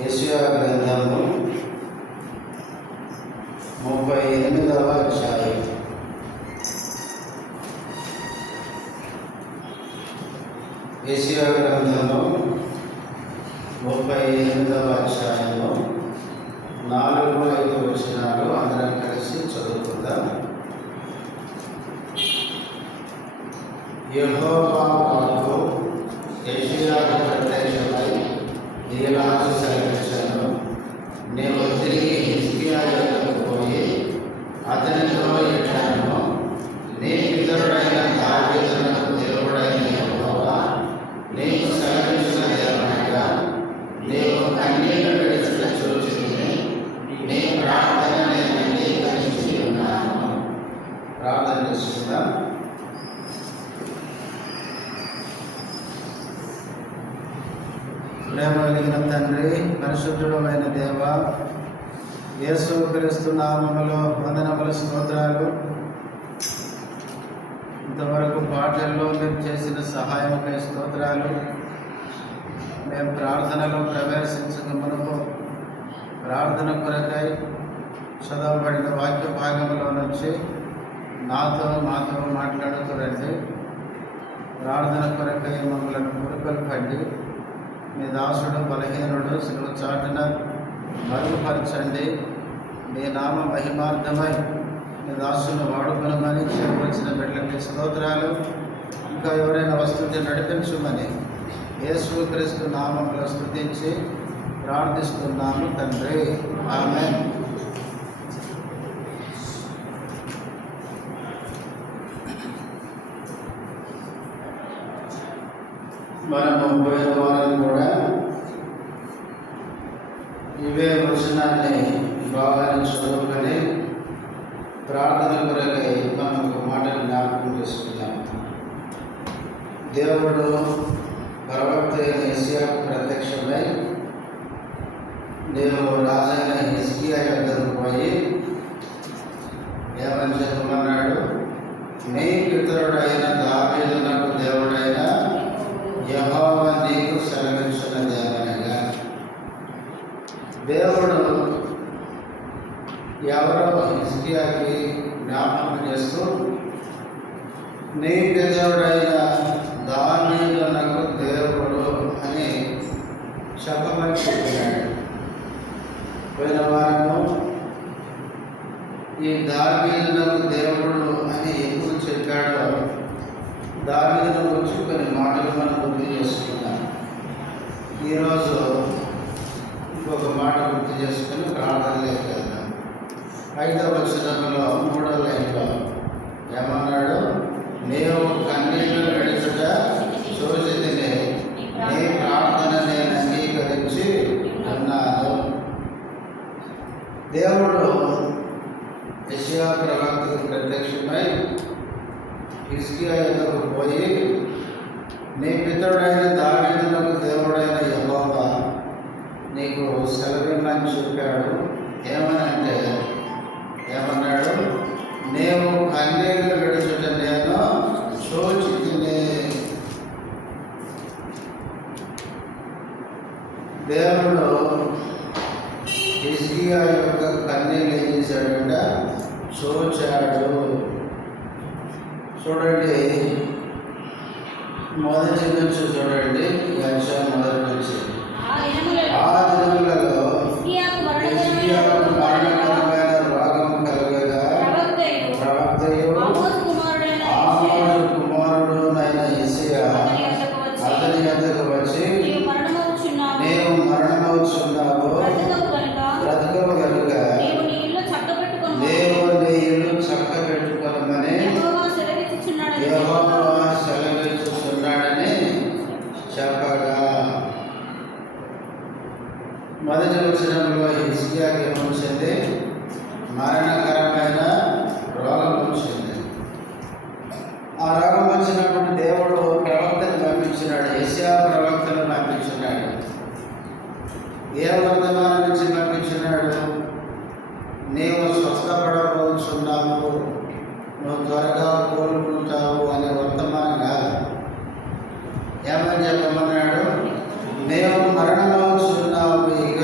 యెషయా గ్రంథము 38వ అధ్యాయం. యెషయా గ్రంథము 38వ అధ్యాయంలో 4-5 వచనాలు అందరం కలిసి చదువుకుందాం. యెహోవా వాక్కు యెషయాకు ప్రత్యక్షమై ఇలాగు సెలవిచ్చెను. నేను తిరిగి హిజ్కియా యొద్దకు పోయి అతనితో ఇట్లనెను, నీ పితరుడైన దావీదునకు దేవుడైన యెహోవా నీకు సెలవిచ్చినదేమనగా, నీవు కన్నీళ్లు విడిచిన చూచితిని, నీ ప్రార్థన నేను అంగీకరించి ఉన్నాను. ప్రార్థన చేసుకుందాం. ప్రేమ కలిగిన తండ్రి, పరిశుద్ధుడమైన దేవ, యేసుక్రీస్తు నామములో వందనములు, స్తోత్రాలు. ఇంతవరకు పాటల్లో మేము చేసిన సహాయముకై స్తోత్రాలు. మేము ప్రార్థనలో ప్రవేశించక మునుపు ప్రార్థన కొరకై చదవబడిన వాక్య భాగంలో నుంచి మాతో మాట్లాడుతూ ప్రార్థన కొరకై మమ్మల్ని పురుకొల్పండి. మీ దాసుడు బలహీనుడు సిలువ చాటున మరుగుపరచండి. మీ నామ మహిమార్థమై మీ దాసును వాడుకొనమని చేరువచ్చిన బిడ్డలకి స్తోత్రాలు. ఇంకా ఎవరైనా వస్తుంటే నడిపించమని యేసుక్రీస్తు నామములో స్తుతించి ప్రార్థిస్తున్నాము తండ్రి, ఆమేన్. మనము పోయిన వారం కూడా ఇవే వచనాన్ని బాగానే చదువుకొని ప్రార్థన కొరకై మనం ఒక మాటను జ్ఞాపకం చేసుకున్నాం. దేవుడు ప్రవక్త అయిన యెషయాకు ప్రత్యక్షమై, నేను రాజైన హిజ్కియా యొద్దకు పోయి ఏమని చెప్పమన్నాడు, నీ పితరుడైన దావీదునకు దేవుడైన యెహోవా నీకు సెలవిచ్చినదేమనగా. దేవుడు ఎవరో హిజ్కియాకి జ్ఞాపకం చేస్తూ, నీ పితరుడైన దావీదునకు దేవుడు అని చెప్పమని చెప్పాడు. పోయిన వారము ఈ దావీదునకు దేవుడు అని ఎప్పుడు చెప్పాడో దావీదును గురించి కొన్ని మాటలు మనం గుర్తు చేసుకున్నాం. ఈరోజు ఇంకొక మాట గుర్తు చేసుకుని ప్రార్థనలోకి వెళ్దాం. 5వ వచనంలో 3వ లైన్లో ఏమన్నాడు, నీవు కన్నీళ్లు విడిచుట చూచితిని, నీ ప్రార్థన నేను అంగీకరించి అన్నాను. దేవుడు యెషయా ప్రవక్తకు ప్రత్యక్షమై హిజ్కియా యొద్దకు పోయి, నీ పితరుడైన దావీదునకు దేవుడైన యెహోవా నీకు సెలవిమ్మని చెప్పాడు. ఏమన్నాడు, నీవు కన్నీళ్లు విడుచుట నేను చూచితిని. దేవుడు హిజ్కియా యొక్క కన్నీళ్ళు ఏం చేశాడంట, చూచాడు. చూడండి, మొదటి నుంచి చూడండి, మొదటి నుంచి. ఆ దినములలో హిజ్కియాకు మరణకరమైన రోగం కలుగగా ప్రవక్తయు ఆమోజు కుమారుడునైన యెషయా అతని యొద్దకు వచ్చి, నీవు మరణమవుచున్నావు, బ్రతుకవు కనుక నీవు నీ ఇల్లు చక్కబెట్టుకొనమని యెహోవా సెలవిచ్చుచున్నాడని చెప్పగా. మొదటి వచనంలో హిజ్కియాకి ఏమొచ్చింది, మరణకరమైన రోగం వచ్చింది. ఆ రోగం వచ్చినప్పుడు దేవుడు ప్రవక్తను పంపించినాడు, యెషయా ప్రవక్తను పంపించినాడు. ఏ వర్తమానం నుంచి పంపించినాడు, నీవు స్వస్థపడబోతున్నావు, నువ్వు త్వరగా కోలుకుంటావు అనే వర్తమానం కాదు. ఏమని చెప్పమన్నాడు, నీవు మరణమవుతున్నావు, ఇక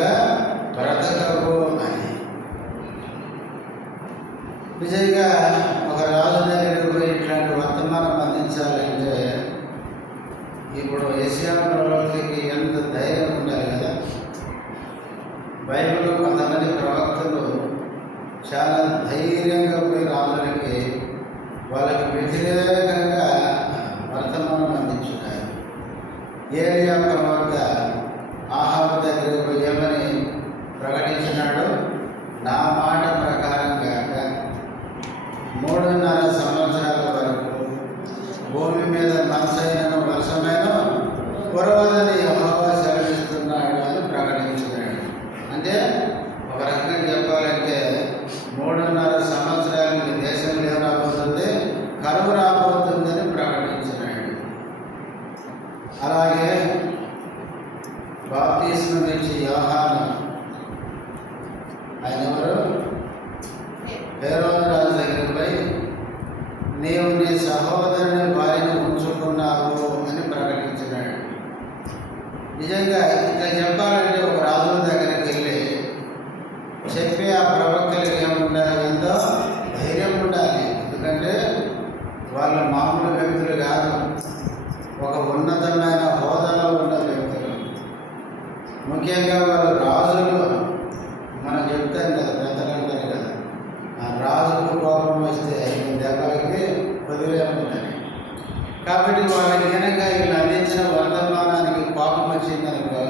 బైబిల్లో కొంతమంది ప్రవక్తలు చాలా ధైర్యంగా పోయి రాజులకి వాళ్ళకి వ్యతిరేకంగా వర్తమానం అందించున్నారు. ఏలియా ప్రవక్త ఆహాబు దగ్గరికి పోయి ఏమని ప్రకటించినాడు? నా మాట ప్రకారంగా 3.5 సంవత్సరాల వరకు భూమి మీద మనసైన వర్షమైన కురవదని యెహోవా సెలవిస్తున్నాడు అని ప్రకటించినాడు. అంటే ఒక రకంగా చెప్పాలంటే 3.5 సంవత్సరాలు ఈ దేశంలో ఏం రాబోతుంది? కరువు రాబోతుందని ప్రకటించినాడు. అలాగే బాప్తిస్మం ఇచ్చి యోహాను, ఆయన ఎవరు? హేరోదు రాజు దగ్గరికి పోయి నీవు నీ సహోదరుని భార్యను ఉంచుకున్నావు అని ప్రకటించినాడు. నిజంగా ఇట్లా చెప్పాలంటే ఒక రాజుల దగ్గరికి వెళ్ళి చెప్పి ఆ ప్రవక్తలకు ఏముండాలి? ఎంతో ధైర్యం ఉండాలి. ఎందుకంటే వాళ్ళు మామూలు వ్యక్తులు కాదు, ఒక ఉన్నతమైన హోదాలో ఉన్న వ్యక్తులు. ముఖ్యంగా వాళ్ళు రాజులు. మనం చెప్తాం కదా, పెద్దలు అంటారు కదా, ఆ రాజుకు కోపం వస్తే దెబ్బలకి వదిలేముందని. కాబట్టి వాళ్ళకి కనుక వీళ్ళు అందించిన వర్తమానానికి కోపం వచ్చిందనుకో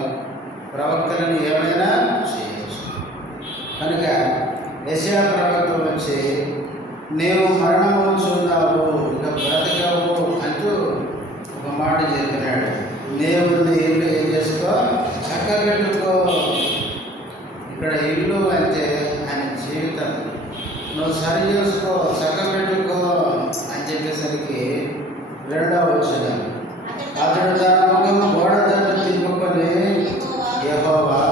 ప్రవక్తలను ఏమైనా చేయవచ్చు. కనుక యెషయా ప్రవక్త వచ్చి నీవు మరణము చూన్నావు, ఇక బ్రతకవు అంటూ ఒక మాట చెప్పినాడు. నీవు నీ ఇల్లు ఏం చేసుకో? చక్కబెట్టుకో. ఇక్కడ ఇల్లు అంటే ఆయన జీవితం. నువ్వు సరి చేసుకో, చక్కబెట్టుకో అని చెప్పేసరికి 2వ వచనం, అతడు తన ముఖము గోడ తట్టు తిప్పుకొని యెహోవా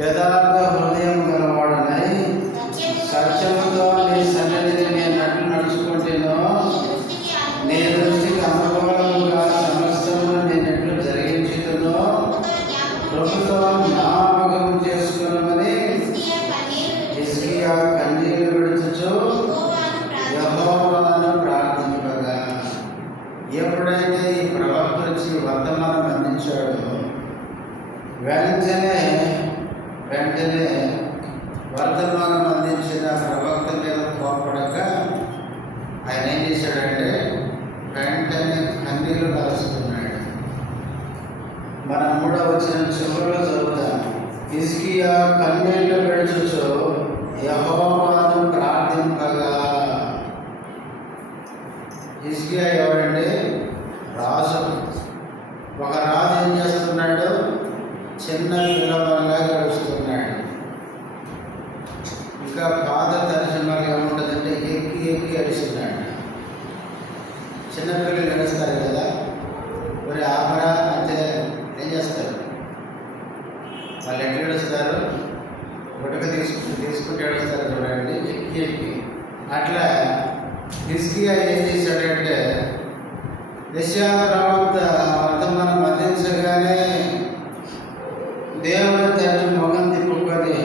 యథార్థ హృదయం గలవాడనై సత్యముతో నీ సన్నిధిని నేను నట్లు నడుచుకుంటేనో నీ దృష్టికి అనుకూలముగా సమస్తము నేను ఎట్లు జరిగించుతున్నో ప్రభుత్వం జ్ఞాపకం చేసుకున్నామని హిజ్కియా కన్నీళ్లు విడుచుచు యెహోవాను ప్రార్థింపగా. ఎప్పుడైతే ఈ ప్రవక్త వచ్చి వర్తమానం అందించాడో వెంటనే వర్తమానం అందించిన ప్రవక్త మీద కోపడక ఆయన ఏం చేశాడంటే వెంటనే కన్నీళ్లు కలుస్తున్నాడు. మనం 3వ వచనం చివరిలో చదువుతాం. హిజ్కియా కన్నీళ్లు విడుచుచు యెహోవాను ప్రార్థింపగా. హిజ్కియా ఎవరండి? రాజు. ఒక రాజు ఏం చేస్తున్నాడు? చిన్న పిల్లవాళ్ళగా గడుస్తున్నాడు. ఇంకా పాత తర్జుమాలు ఏముంటుందంటే ఎక్కి ఎక్కి అడిస్తున్నాడు. చిన్నపిల్లలు నడుస్తారు కదా, మరి ఆపరా అంటే ఏం చేస్తారు? వాళ్ళు ఎట్లా ఏడుస్తారు? గుటక తీసుకుంటే ఏడుస్తారు చూడండి, ఎక్కి ఎక్కి. అట్లా హిజ్కియా ఏం చేశాడంటే యెషయా ప్రవక్త వర్తమానం అందించగానే దేవుడి తండ్రి ముఖం తిప్పుకొని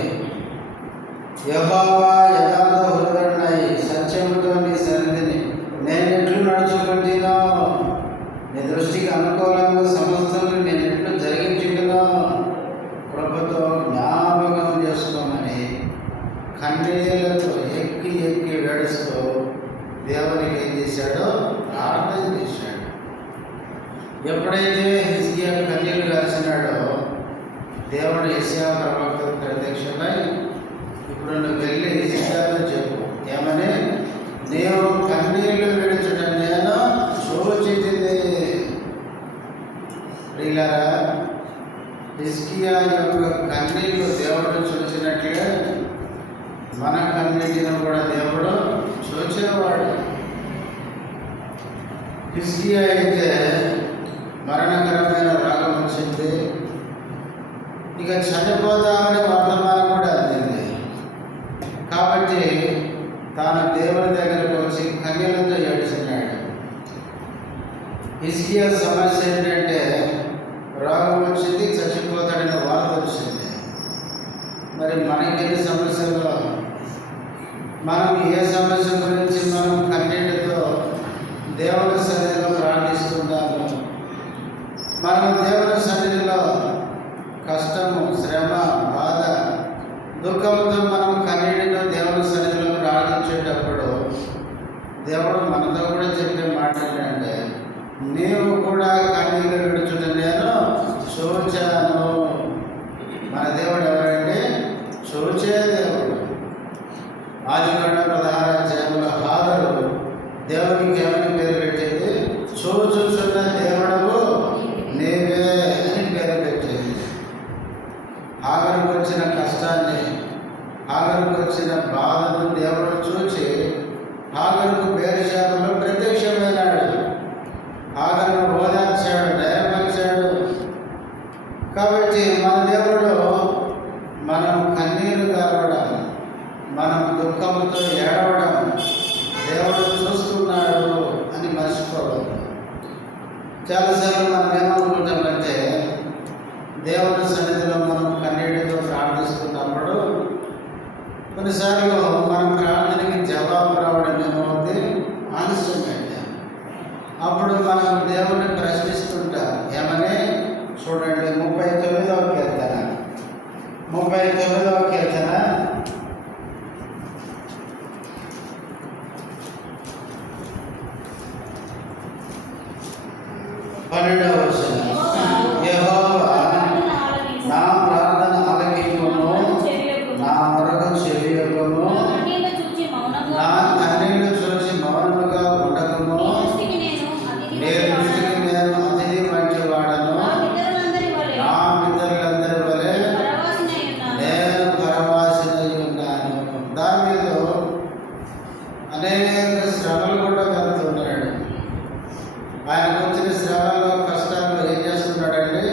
యెహోవా యథార్థ హృదయుడనై సత్యముతో నీ సన్నిధిని నేను ఎట్లు నడుచుకుంటున్నా, నీ దృష్టికి అనుకూలంగా సమస్తము నేను ఎట్లు జరిగించుకున్నా ప్రభుతో జ్ఞాపకం చేసుకోమని కన్నీళ్లతో ఎక్కి ఎక్కి వేడుస్తూ దేవునికి ఏం చేశాడో ప్రార్థన చేశాడు. ఎప్పుడైతే హిజ్కియా కన్నీళ్లు కలిసినాడో దేవుడు యెషయా ప్రవక్తకు ప్రత్యక్షమై ఇప్పుడు నువ్వు వెళ్ళి హిజ్కియాతో చెప్పు ఏమని, నీవు కన్నీళ్లు విడుచుట నేను చూచితిని. ప్రియులారా, హిజ్కియా యొక్క కన్నీళ్లు దేవుడు చూసినట్లే మన కన్నీటిని కూడా దేవుడు చూచేవాడు. హిజ్కియా అయితే మరణకరమైన రోగం వచ్చింది, ఇక చనిపోదామని వర్తమానం కూడా అందింది. కాబట్టి తాను దేవుని దగ్గరకు వచ్చి కన్నీళ్లతో ఏడుస్తున్నాడు. హిజ్కియా సమస్య ఏంటంటే రోగం వచ్చింది, చచ్చిపోతాడనే వార్త వచ్చింది. మరి మనకెన్ని సమస్యల్లో మనం ఏ సమస్య గురించి మనం కన్నీటితో దేవుని సన్నిధిలో ప్రార్థిస్తుంటాము. మనం దేవుని సన్నిధిలో కష్టము, శ్రమ, దుఃఖంతో మనం కన్నీటితో దేవుని సన్నిధిలో ప్రార్థించేటప్పుడు దేవుడు మనతో కూడా చెప్పే మాట ఏంటంటే, నీవు కూడా కన్నీళ్ళు విడుచుట నేను చూచాను. మన దేవుడు ఎవరంటే చూచే దేవుడు. ఆదికాండ 16వ అధ్యాయంలో హాగరు దేవునికి ఏమని పేరు పెట్టేది? చూచుచున్న దేవుడవు నీవే అని పేరు పెట్టేది. హాగరుకు వచ్చిన కష్టాన్ని, హాగరుకు వచ్చిన బాధను దేవుడు చూచి హాగరుకు బేర్షెబాలో ప్రత్యక్షమైనాడు. హాగరును ఓదార్చాడు, ధైర్యపరిచాడు. కాబట్టి మన దేవుడు మనం కన్నీరు గారవడం, మనం దుఃఖంతో ఏడవడం దేవుడు చూస్తున్నాడు అని మర్చిపోవద్దు. చాలాసార్లు మనం ఏమనుకుంటామంటే, దేవుని సన్నిధిలో మనం కన్నీటితో ప్రార్థిస్తున్నప్పుడు కొన్నిసార్లు మన ప్రార్థనకి జవాబు రావడం ఏమవుతుంది? ఆలస్యమైంది. అప్పుడు మనం దేవుడిని ప్రశ్నిస్తుంటాం. ఏమని? చూడండి 39వ కీర్తన, 39వ కీర్తన 12వ వచనం. యెహోవా నా ప్రార్థన ఆలకించుము, నా మొరకు చెవియొగ్గుము, నా కన్నీళ్లు చూచి మౌనముగా ఉండకుము. నీ దృష్టికి నేను అతిథి వంటి వాడను, నా పితరులందరి వలె నేను పరవాసినై ఉన్నాను. దావీదు అనేక శ్రమలు కూడా వెళ్తున్నాడు. ఆయనకు వచ్చిన శ్రమల్లో, కష్టాల్లో ఏం చేస్తున్నాడంటే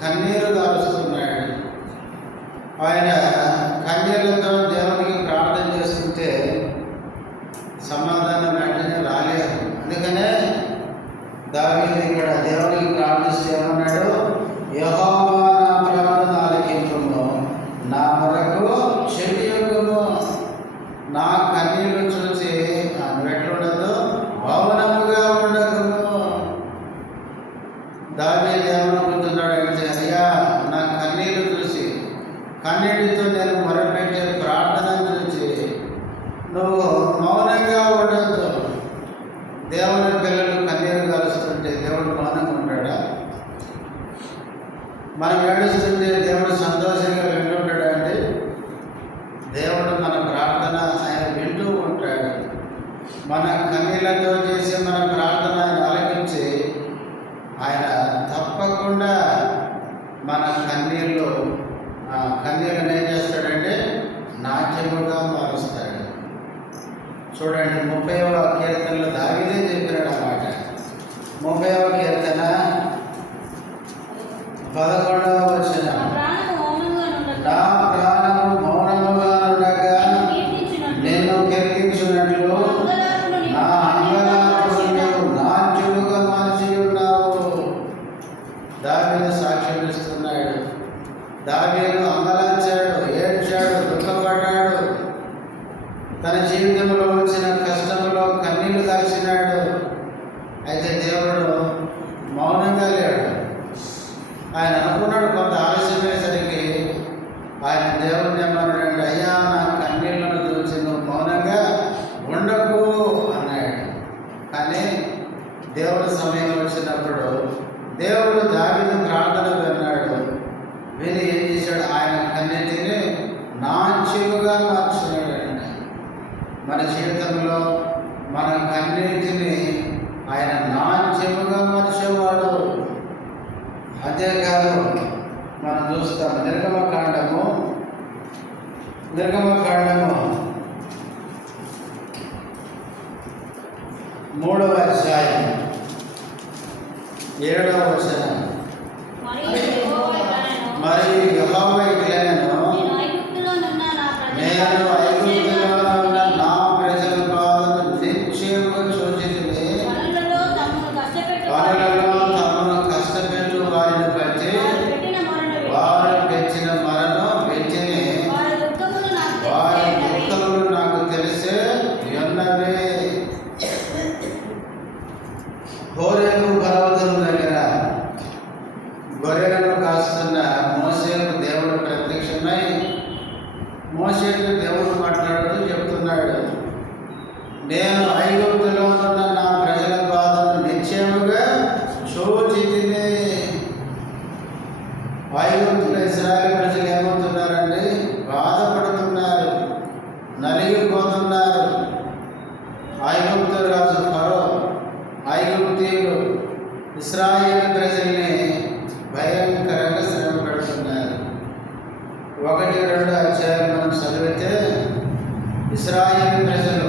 కన్నీరు గారుస్తున్నాడు. ఆయన కన్నీళ్లతో దేవునికి ప్రార్థన చేస్తుంటే సమాధానం వెంటనే రాలేదు. అందుకనే దావీదు ఇక్కడ దేవునికి ప్రార్థిస్తే ఏమన్నాడు? యెహోవా నా ప్రార్థన ఆలకించుము, నా మొరకు చెవియొగ్గుము, నా కన్నీళ్లు చూసి నువ్వు ఎట్లుండదు? మౌనముగా ఉండకుము. దావీదు ఏమనుకుంటున్నాడు అంటే, అయ్యా నా కన్నీళ్లు చూసి, కన్నీటితో నేను మొరపెట్టే ప్రార్థన చూసి నువ్వు మౌనంగా ఉండద్దు. దేవుని పిల్లలు కన్నీరు కలుస్తుంటే దేవుడు మౌనంగా ఉంటాడా? మనం ఏడుస్తుంటే దేవుడు సంతోషంగా వింటుంటాడా అండి? దేవుడు మన ప్రార్థన ఆయన వింటూ ఉంటాడు. మన కన్నీళ్లతో చేసే మన ప్రార్థన ఆయన ఆలకించి ఆయన తప్పకుండా మన కన్నీళ్ళని ఏం చేస్తాడంటే నాట్యముగా మారుస్తాడు. చూడండి 30వ కీర్తనలో దావీదే చెప్పినాడు అన్నమాట. 30వ కీర్తన 11వ వచనం. నా ప్రాణము మౌనముగా ఉండగా నిన్ను కీర్తించున్నట్లు నా అంగలార్పులు నీవు నాట్యముగా మార్చి ఉన్నావు. దావీదు సాక్ష్యం ఇస్తున్నాడు. దావీదు అంగలార్చాడు, ఏడ్చాడు, దుఃఖపడ్డాడు. తన జీవితంలో వచ్చిన కష్టంలో కన్నీళ్లు దాచినాడు. అయితే దేవుడు మౌనంగా లేడు. ఆయన అనుకున్నాడు కొంత ఆలస్యమయ్యేసరికి ఆయన దేవుడిని ఏమన్నాడంటే, అయ్యా నా కన్నీళ్లను చూసి నువ్వు మౌనంగా ఉండకు అన్నాడు. కానీ దేవుడు సమయం వచ్చినప్పుడు దేవుడు దావీదు ప్రార్థన విన్నాడు. విని ఏం చేశాడు? ఆయన కన్నీటిని నాట్యముగా మార్చున్నాడండి. మన జీవితంలో మన కన్నీటిని ఆయన నాట్యముగా మార్చేవాడు. అంతేకాదు మనం చూస్తాం నిర్గమకాండము 3వ అధ్యాయం 7వ వచనం. మరియు యెహోవా ఇట్లనెను, నేను ఐగుప్తులో ఉన్న నా ప్రజల బాధను నిశ్చయముగా చూచితిని. పనులలో తమను కష్టపెట్టు వారిని బట్టి వారు తెచ్చిన మరణం వెంటనే వారి దుఃఖములు నాకు తెలిసే ఉన్నవే. హోరేబు పర్వతం దగ్గర గొర్రెలను కాస్తున్న మోసేకు దేవుడు ప్రత్యక్షమై మోషేతో దేవుడు మాట్లాడుతూ చెప్తున్నాడు, నేను ఐగుప్తులో ఉన్న నా ప్రజల బాధను నిశ్చయముగా చూచితిని. ఐగుప్తులో ఇశ్రాయేలు ప్రజలు ఏమవుతున్నారండి? బాధపడుతున్నారు, నలిగిపోతున్నారు. ఐగుప్తు రాజు ఫరో, ఐగుప్తీయులు ఇశ్రాయేలు ప్రజల్ని భయంకరంగా శ్రమ పెడుతున్నారు. 1-2 అధ్యాయాలు మనం చదివితే ఇశ్రాయేలు ప్రజలు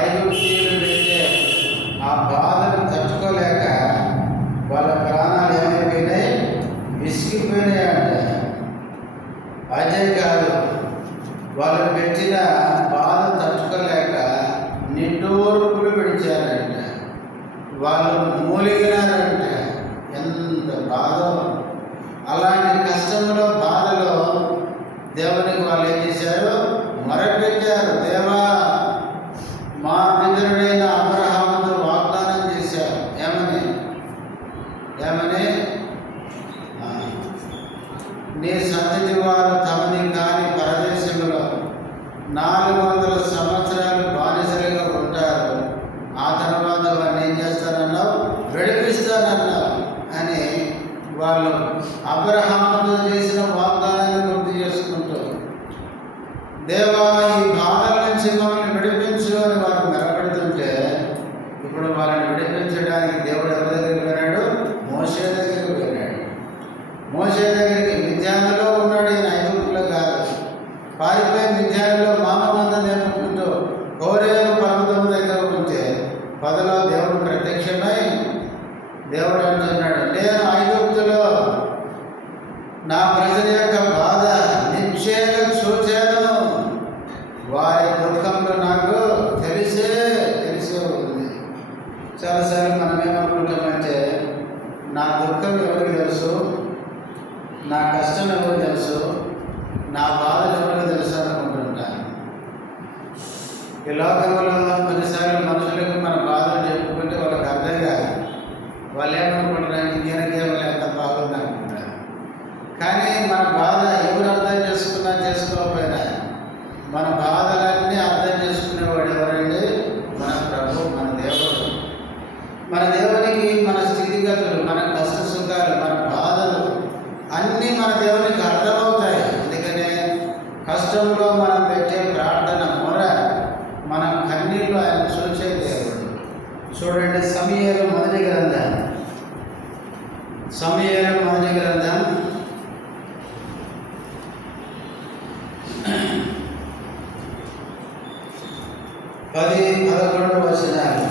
ఐగుప్తీయులు పెట్టే ఆ బాధను తట్టుకోలేక వాళ్ళ ప్రాణాలు ఏమైపోయినాయి? విసిగిపోయినాయంట. అదే కాదు, వాళ్ళు పెట్టిన బాధ తట్టుకోలేక నిట్టూర్పులు విడిచారంట. వాళ్ళు మూలిగినారంట. ఎంత బాధ! అలాంటి కష్టంలో, బాధలో దేవునికి వాళ్ళు ఏం చేశారు? మొరపెట్టారు. దేవా, మా పితరుడైన అబ్రహాముతో వాగ్దానం చేశారు. ఏమని? నీ సంతతి వారు తమని కాని పరదేశంలో 400 సంవత్సరాలు బానిసలుగా ఉంటారు. ఆ తర్వాత వారిని ఏం చేస్తారన్నావు? విడిపిస్తానన్నావు అని వాళ్ళు అబ్రహాముతో చేసిన వాగ్దానాన్ని గుర్తు చేసుకుంటూ, దేవా, ఈ బాధల నుంచి మమ్మల్ని విడిపించు అని వారు మెరపెడుతుంటే, ఇప్పుడు వాళ్ళని విడిపించడానికి దేవుడు ఎవరి దగ్గరికి పోయినాడు? మోషే దగ్గరికి పోయినాడు. మోషే దగ్గరికి మిద్యానులో ఉన్నాడు. ఈయన ఐగుప్తులో కాదు. పారిపోయి మిద్యానులో మామ మంద నేర్పుకుంటూ హోరేబు పర్వతం దగ్గర ఉంటే పదలో దేవుడు ప్రత్యక్షమై దేవుడు అంటున్నాడు, నేను ఐగుప్తులో నా ప్రజల యొక్క బాధ నిశ్చయంగా చూచాను. వారి దుఃఖంలో నాకు తెలిసే ఉంది. చాలాసార్లు మనం ఏమనుకుంటామంటే, నా దుఃఖం ఎవరికి తెలుసు, నా కష్టం ఎవరికి తెలుసు, నా బాధలు ఎవరికి తెలుసు అనుకుంటుంటాను. ఈ లోకంలో కొన్నిసార్లు మనుషులకు మన బాధలు చెప్పుకుంటే వాళ్ళకి అర్థం కాదు. వాళ్ళు ఏమనుకుంటున్నారు? ఈయనకే వాళ్ళు ఎంత బాగుంది అనుకుంటారు. కానీ మన బాధ ఎవరు అర్థం చేసుకున్నా చేసుకోకపోయినా మన బాధలన్నీ అర్థం చేసుకునేవాడు ఎవరండి? మన ప్రభు, మన దేవుడు. మన దేవునికి మన స్థితిగతులు, మన కష్ట సుఖాలు, మన బాధలు అన్నీ మన దేవునికి అర్థమవుతాయి. అందుకనే కష్టంలో మనం పెట్టే ప్రార్థన, మొర, మన కన్నీళ్ళు ఆయన చూసే దేవుడు. చూడండి, సమూయేలు మొదటి గ్రంథం 10-11 వచనాలు.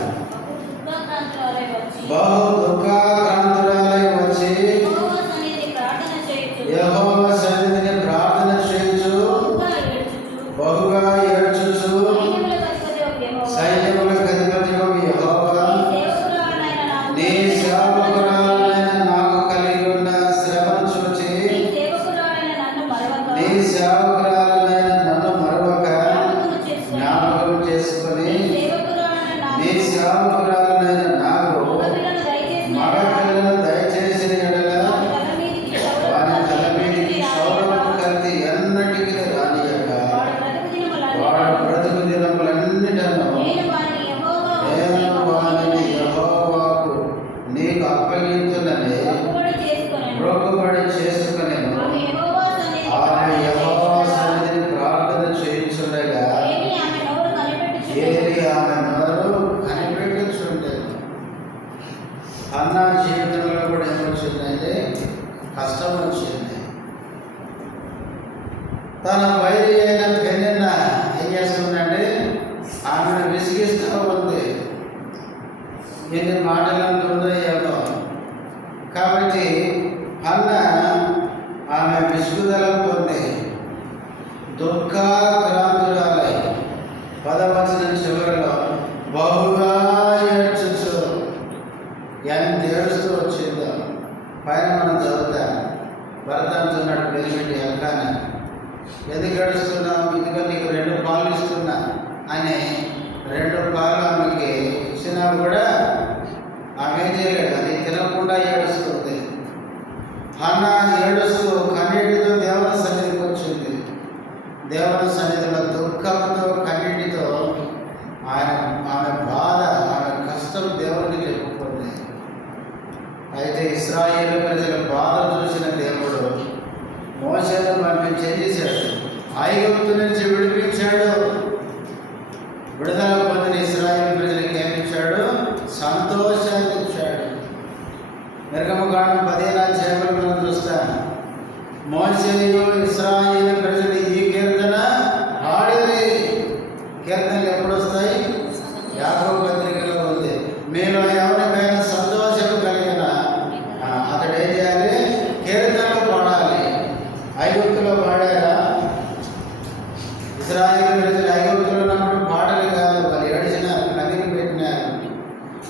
బహు దుఃఖాక్రాంతురాలై వచ్చి యెహోవా సన్నిధిని ప్రార్థన చేయుచు బహుగా ఏడ్చుచు, సైన్యములకు అధిపతియగు యెహోవా, నీ సేవకురాలైన నాకు కలిగి ఉన్న శ్రమను చూచి నీ సేవకురాలైన నన్ను మరొక జ్ఞాపకం చేసుకొని నీ సేవకురాలైన నాకు మగ పిల్లలు దయచేసిన ఎడల వారి తల మీదికి క్షౌరపు కత్తి ఎన్నటికీ రానియక వాడు బ్రతుకు దినములన్నిటను నేను వారిని యెహోవాకు నీకు అప్పగించునని మొక్కుబడి చేసుకొనెను. ఆమె యెహోవా సన్నిధిని ప్రార్థన చేయించుండగా ఏలీ ఆమె నోరు కనిపెట్టుచుండెను. అన్న జీవితంలో కూడా ఏమొచ్చిందంటే కష్టం వచ్చింది. తన వైరి అయిన పెనిన్న ఏం చేస్తుందంటే ఆమెను విసిగిస్తూ ఉంది. ఎన్ని మాటలు అంటుందో ఏమో. కాబట్టి అన్న ఆమె విసుగుదల పొంది దుఃఖాక్రాంతురాలై 10వ వచనం చివరిలో బహుగా ఏడ్చుచు, ఎంత ఏడుస్తూ వచ్చిందో. పైన మనం చదువుతాం, భర్త అంటున్నాడు పెరిమిటి ఎల్కానా, ఎందుకు ఏడుస్తున్నావు? ఇదిగో నీకు 2 పాలు ఇస్తున్నా అని 2 పాలు ఆమెకి ఇచ్చినా కూడా ఆమె ఏం చేయలేదు. అది తినకుండా ఏడుస్తుంది. అన్న ఏడుస్తూ కన్నీటితో దేవుని సన్నిధికి వచ్చింది. దేవుని సన్నిధిలో దుఃఖంతో కన్నీటితో ఆమె బాధ, ఆమె కష్టం దేవుడికి చెప్పుకుంది. అయితే ఇశ్రాయేలు ప్రజల బాధ చూసిన దేవుడు మోషేను పంపించి ఏం చేశాడు? ఐగుప్తు నుంచి విడిపించాడు. విడుదల పొందిన ఇశ్రాయేలు ప్రజలకు ఏమిచ్చాడు? సంతోషాన్ని ఇచ్చాడు. నిర్గమకాండం 15వ అధ్యాయంలో మనం చూస్తాం. మోషేయు ఇశ్రాయేలు ప్రజలు ఈ కీర్తన పాడిరి. కీర్తనలు ఎప్పుడు వస్తాయి? యాకోబు పత్రికలో ఉంది. మీలో ఎవరికైనా సంతోషం కలిగిన అతడు ఏం చేయాలి? కీర్తనలు పాడాలి. ఐగుప్తులో పాడారా? ఇశ్రాయేలు ప్రజలు ఐగుప్తులో ఉన్నప్పుడు పాటలు కాదు, వాళ్ళు ఏడిచినారు, కన్నీరు పెట్టినారు.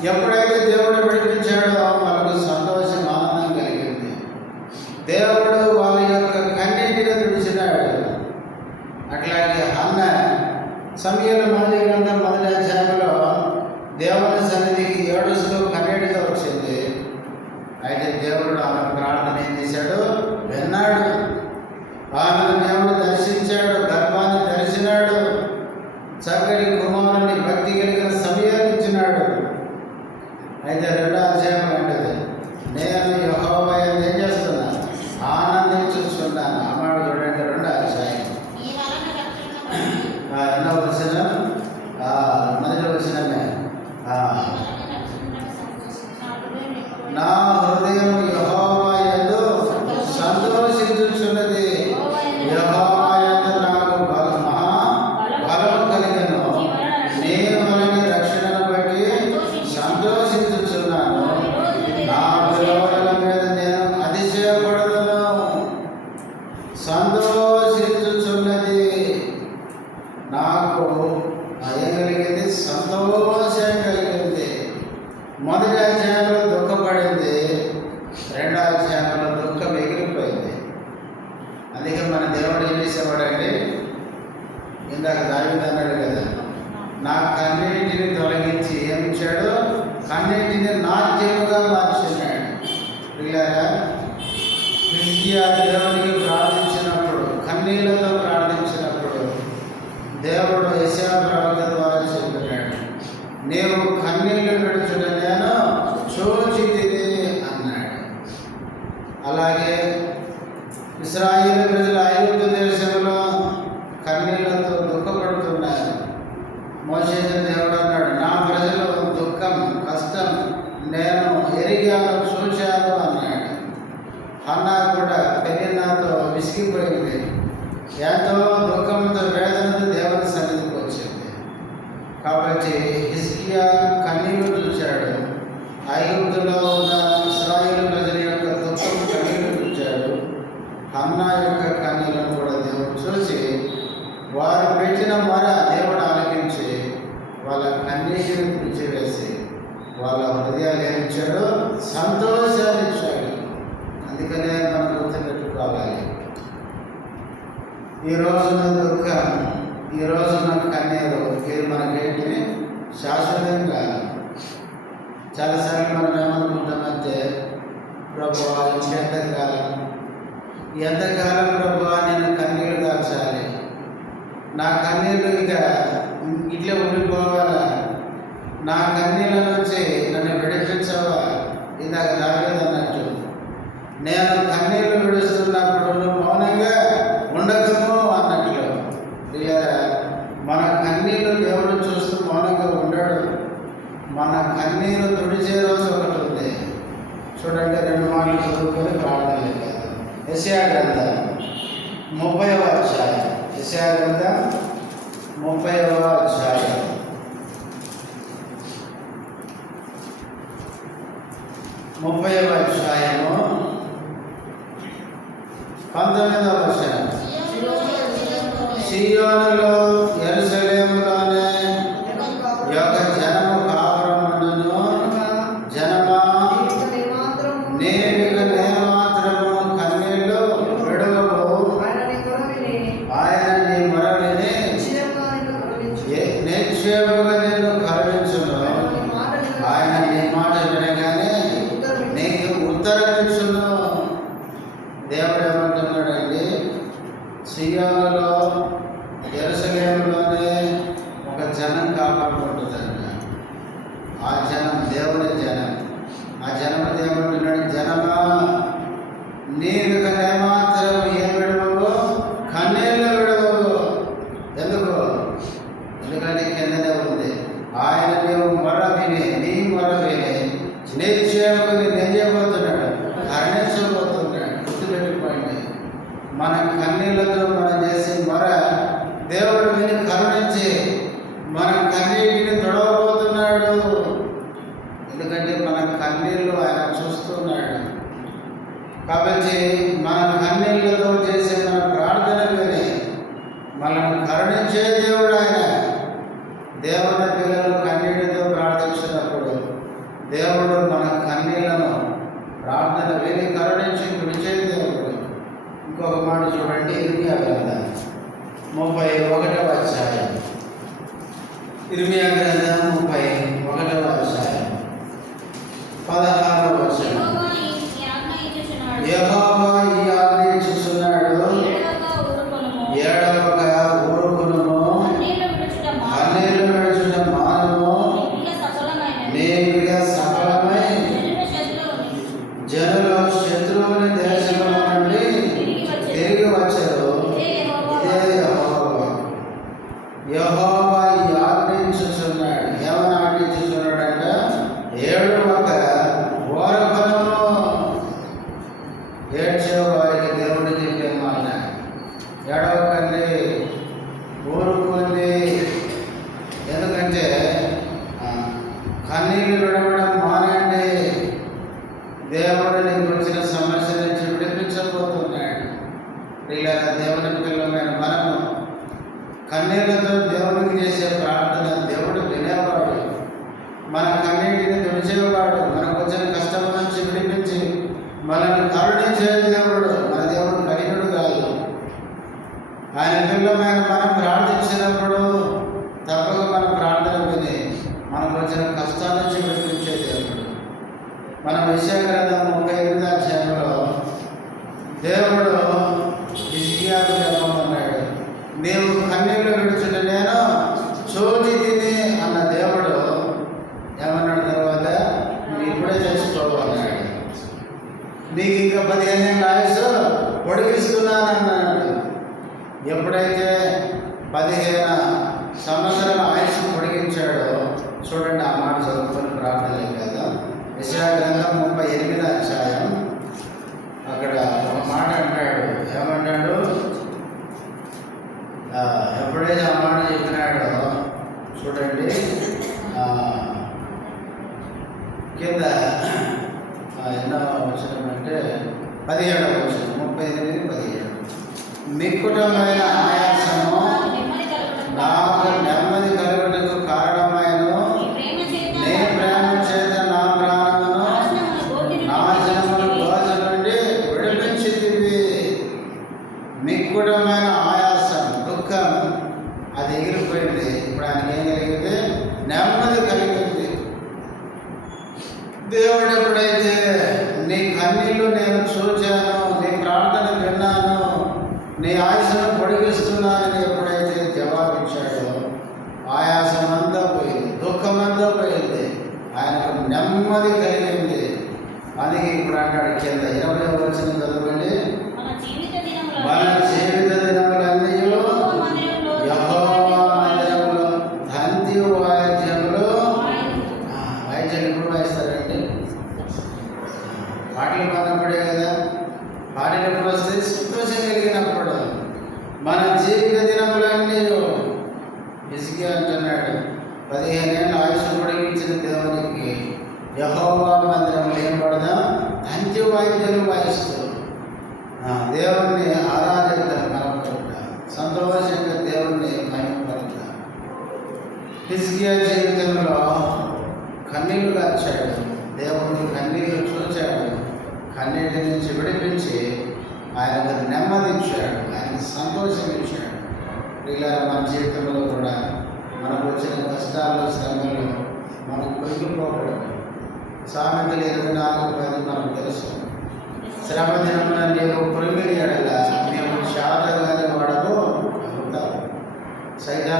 ఎప్పుడైతే దేవుడు విడిపించాడో వాళ్ళకు సంతోషం, ఆనందం కలిగింది. దేవుడు వాళ్ళ యొక్క కన్నీటిని తుడిచినాడు. అట్లాగే హన్న సమూయేలు మొదటి గ్రంథం 1వ అధ్యాయంలో దేవుని సన్నిధికి ఏడుస్తూ కన్నీటితో వచ్చింది. అయితే దేవుడు ఆమె ప్రార్థన ఏం చేశాడు? విన్నాడు. ఆమెను దేవుడు దర్శించాడు, గర్భాన్ని దర్శినాడు. చక్కటి కుమారుని భక్తి కలిగిన సమయాన్ని ఇచ్చినాడు. అయితే 2వ అధ్యాయం అంటది, నేను యెహోవా యందు ఏం చేస్తున్నా? ఆనందించుచున్నాను. అమ్మాడు చూడండి, 2వ అధ్యాయం 8వ వచనం, మొదటి వచనమే. నా హృదయం యెహోవా యందు సంతోషించుచున్నది. యెహోవా యందు నాకు బలము కలిగెను. నీ వలన రక్షణను బట్టి సంతోషించుచున్నాను. నా విరోధుల మీద నేను అతిశయపడుదును. సంతోషించుచున్నది. నాకు ఏం కలిగింది? సంతోషం కలిగింది. మొదటి అధ్యాయంలో దుఃఖపడింది, 2వ అధ్యాయంలో దుఃఖం ఎగిరిపోయింది. అందుకే మన దేవుడు ఏం చేసేవాడండి? ఇందాక దావీదు అన్నాడు కదా, నా కన్నీటిని తొలగించి ఏమిచ్చాడు? కన్నీటిని నాట్యముగా మార్చున్నాడు. పిల్లరా, హిజ్కియా దేవునికి ప్రార్థించినప్పుడు, కన్నీళ్లతో ప్రార్థించినప్పుడు దేవుడు యెషయా ప్రవక్త ద్వారా చెప్పినాడు, నీవు కన్నీళ్లు విడుచుట నేను చూచితిని అన్నాడు. అలాగే ఇశ్రాయేలు ప్రజలు ఐగుప్తు దేశంలో కన్నీళ్లతో దుఃఖపడుతున్నారు. మోషేతో దేవుడు అన్నాడు, నా ప్రజలు దుఃఖం, కష్టం నేను ఎరిగాను, చూశాను అన్నాడు. హన్నా కూడా పెనిన్నాతో విసిగిపోయింది. ఎంతో దుఃఖంతో, వేదనతో దేవుని సన్నిధికి వచ్చింది. కాబట్టి హిజ్కియా కన్నీళ్లు చూశాడు. ఐగుప్తులో ఉన్న ఇశ్రాయేలు ప్రజల యొక్క దుఃఖం కన్నీళ్లు చూశాడు. హన్నా యొక్క కన్నీళ్లను కూడా దేవుడు చూసి వారు పెట్టిన మొర దేవుడు ఆలకించి వాళ్ళ కన్నీటిని తుడిచివేసి వాళ్ళ హృదయాలు ఏమిచ్చాడు? సంతోషాన్ని ఇచ్చాడు. అందుకనే మనం గుర్తుపెట్టుకోవాలి, ఈ రోజున దుఃఖం, ఈ రోజున కన్నీరు ఇది మనకేంటి? శాశ్వతం కాదు. చాలాసార్లు మనం ఏమనుకుంటామంటే, ప్రభువా ఎంతకాలం ప్రభువా నేను కన్నీళ్ళు దాచాలి, నా కన్నీళ్ళు ఇక ఇట్లే ఉండిపోవాలా, నా కన్నీళ్ళ నుంచి నన్ను విడిపించవా? ఇందాక దావీదు అన్నట్టు, నేను కన్నీళ్లు విడుస్తున్నప్పుడు నువ్వు మౌనంగా ఉండకము అన్నట్లు. లేదా మన కన్నీళ్లు దేవుడు చూస్తూ మౌనంగా ఉండడు. మన కన్నీరు తుడిచే రోజు ఒకటి ఉంది. చూడండి, 2 మాటలు చదువుకొని ప్రార్థన చేద్దాం. యెషయా గ్రంథం 30వ అధ్యాయం. యెషయా గ్రంథం 30వ అధ్యాయం 30వ అధ్యాయము 19వ వచనం. సీయోనులో యెరూషలేములోనే యొక్క జనము కాపురముండును. జనమా, నీవిక నేమాత్రము కన్నీళ్లు విడువవు. ఆయన నీ మొర విని నిశ్చయముగా నిన్ను కరుణించును. ఆయన నీ మాట వినగానే నీకు ఉత్తరమిచ్చును. దేవుడు ఏమంటున్నాడండి? సీయోనులో విషయంలోనే ఒక జనం కాపాడుకుంటుందంట. ఆ జనం దేవుని జనం. ఆ జనము దేవుడున్నాడు, జనమా నీకు ఏమాత్రం ఏం విడవవు, కన్నీళ్ళు విడవవు. ఎందుకంటే కిందనే ఉంది, ఆయన నీవు మొర విని, నీ మొర విని నిశ్చయముగా నేను చేయబోతున్నాడు, కరుణించబోతున్నాడు. గుర్తుపెట్టుకోండి, మన కన్నీళ్లతో మనం చేసే మొర దేవుడు విని కరుణించి మన కన్నీటిని తొడవబోతున్నాడు. ఎందుకంటే మన కన్నీళ్ళు ఆయన చూస్తున్నాడు. కాబట్టి మన కన్నీళ్లతో చేసే మన ప్రార్థన విని మనల్ని కరుణించే దేవుడు ఆయన. దేవుని పిల్లలు కన్నీటితో ప్రార్థించినప్పుడు దేవుడు మన కన్నీళ్లను ప్రార్థన విని కరుణించి విడిచే దేవుడు. ఇంకొక మాట చూడండి, ఇర్మియా గ్రంథం 31వ అధ్యాయం. ఇర్మియా గ్రంథం 31వ అధ్యాయం 16వ వచనం. యెహోవా ఈ ఆజ్ఞ ఇచ్చుచున్నాడు, ఏడవక ఊరుకొనుము, కన్నీళ్లు విడుచుట మానుము, నీ క్రియ సఫలమై జనులు శత్రువుని దేశంలో నుండి తిరిగి వచ్చారు. ఇదే యెహోవా. యెహోవా ఈ ఆజ్ఞించుచున్నాడు. ఏమని ఆజ్ఞించుచున్నాడంటే, ఏడవక ఊరుకొనుము. ఏడ్చే వారికి దేవుడు చెప్పే మాట, ఏడవకండి, ఊరుకోండి. ఎందుకంటే కన్నీళ్ళు విడవడం మానండి. దేవుడు నీకు వచ్చిన సమస్య నుంచి విడిపించబోతున్నాడు. ఇలా దేవుని పిల్లలమైన మనము కన్నీళ్లతో దేవునికి చేసే ప్రార్థన దేవుడు వినేవాడు, మన కన్నీటిని తుడిచేవాడు, మనకు వచ్చిన కష్టం నుంచి విడిపించి మనల్ని కరుణించే దేవుడు. మన దేవుడు కఠినుడు కాదు. ఆయన పిల్లమైన మనం ప్రార్థించినప్పుడు తప్పక మన ప్రార్థన విని మనకు వచ్చిన కష్టాల నుంచి విడిపించే దేవుడు. మన యెషయా గ్రంథం 38వ అధ్యాయంలో దేవుడు హిజ్కియాకు చెప్పమన్నాడు, నీవు కన్నీళ్లు విడుచుట నేను చూచి తిని అన్న దేవుడు ఏమన్నాడు తర్వాత, నువ్వు ఇప్పుడే చేసుకోవాలన్నాడు. నీకు ఇంకా 15 ఏళ్ళ ఆయుసు పొడిగిస్తున్నాను అన్నాడు. ఎప్పుడైతే 15 సంవత్సరాల ఆయుష్ పొడిగించాడో చూడండి, ఆ మాట చదువుకొని ప్రార్థన కదా. యెషయా గ్రంథం 38వ అధ్యాయం అక్కడ ఒక మాట అంటాడు. ఏమంటాడు? ఎప్పుడైతే ఆ మాట చెప్పినాడో చూడండి, కింద ఎన్నో వచనం అంటే 17వ వచనం, 38:17. మిక్కుటమైన ఆయాసము నాకు నెమ్మది కలుగుటకు కారణమైన నీ ప్రేమ చేత నా ప్రాణమును నాశనమును దోష నుండి విడిపించితివి. మిక్కుటమైన ఆయాసం, దుఃఖం అది ఎగిరిపోయింది. ఇప్పుడు ఆయనకి ఏం కలిగింది? నెమ్మది కలిగింది. దేవుడు ఎప్పుడైతే నీ కన్నీళ్ళు నేను చూచాను, నీ ప్రార్థన విన్నాను, నీ ఆయుషను పొడిగిస్తున్నానని ఎప్పుడైతే జవాబిచ్చాడో ఆయాసం అంతా పోయింది, దుఃఖం అంతా పోయింది, ఆయనకు నెమ్మది కలిగింది. అందుకే ఇప్పుడు అంటాడు కింద 20వ వచనం చదవండి, మన జీవిత దినములన్నీ యెహోవా మందిరములో తంతి వాయిద్యములు. వాయిద్యాలు ఎప్పుడు వాయిస్తారండి? పాటలు పాడినప్పుడే కదా. పాటలు ఎప్పుడు వస్తే సంతోషం కలిగినప్పుడు. మన జీవిత దినములన్నీ హిజ్కియా అంటున్నాడు, 15 ఏళ్ళ ఆయుష్ పొడిగించిన దేవునికి యెహోవా మందిరంలో ఏం పడదాం? తంతి వాయిద్యాలు వాయిస్తూ దేవుణ్ణి ఆరాధిద్దాం, కనపడతాం, సంతోషంగా దేవుణ్ణి మహిమపడతాం. హిజ్కియా జీవితంలో కన్నీళ్లు కార్చాడు, దేవుడికి కన్నీళ్లు చూచాడు, కన్నీటి నుంచి విడిపించి ఆయనకు నెమ్మదించాడు, ఆయనకు సంతోషం ఇచ్చాడు. ఇలా మన జీవితంలో కూడా మనకు వచ్చిన కష్టాలు, శ్రమలు మనకు పొంగిపోకూడదు. సామెతలు 24:10 మనకు తెలుసు. శ్రమ దినమున నీవు పొంగిని ఎడల నీవు శాతగాని వాడవు అవుతావు. సైతాను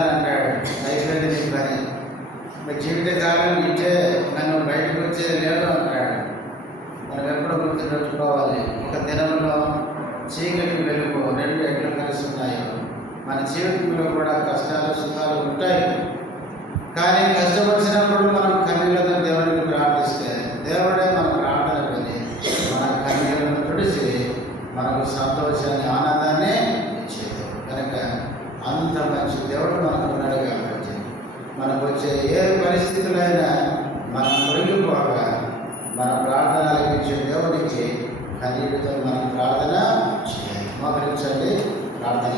చీకటి వెలుగు రెండు ఎట్లు కలిసి ఉన్నాయో మన జీవితంలో కూడా కష్టాలు సుఖాలు ఉంటాయి. కానీ కష్టపడినప్పుడు మనం కన్నీళ్లతో దేవుడిని ప్రార్థిస్తే దేవుడే మన ప్రార్థన విని మన కన్నీళ్లను తుడిచి మనకు సంతోషాన్ని ఆనందాన్ని ఇచ్చేది. కనుక అంత మంచి దేవుడు మనకు ఉన్నాడు కాబట్టి మనకు వచ్చే ఏ పరిస్థితులైనా మనం మురిగిపోగా మన ప్రార్థనలకు ఇచ్చే దేవుడికి కన్నీటితో మనం ప్రార్థన చేయాలి. మోకరించండి, ప్రార్థన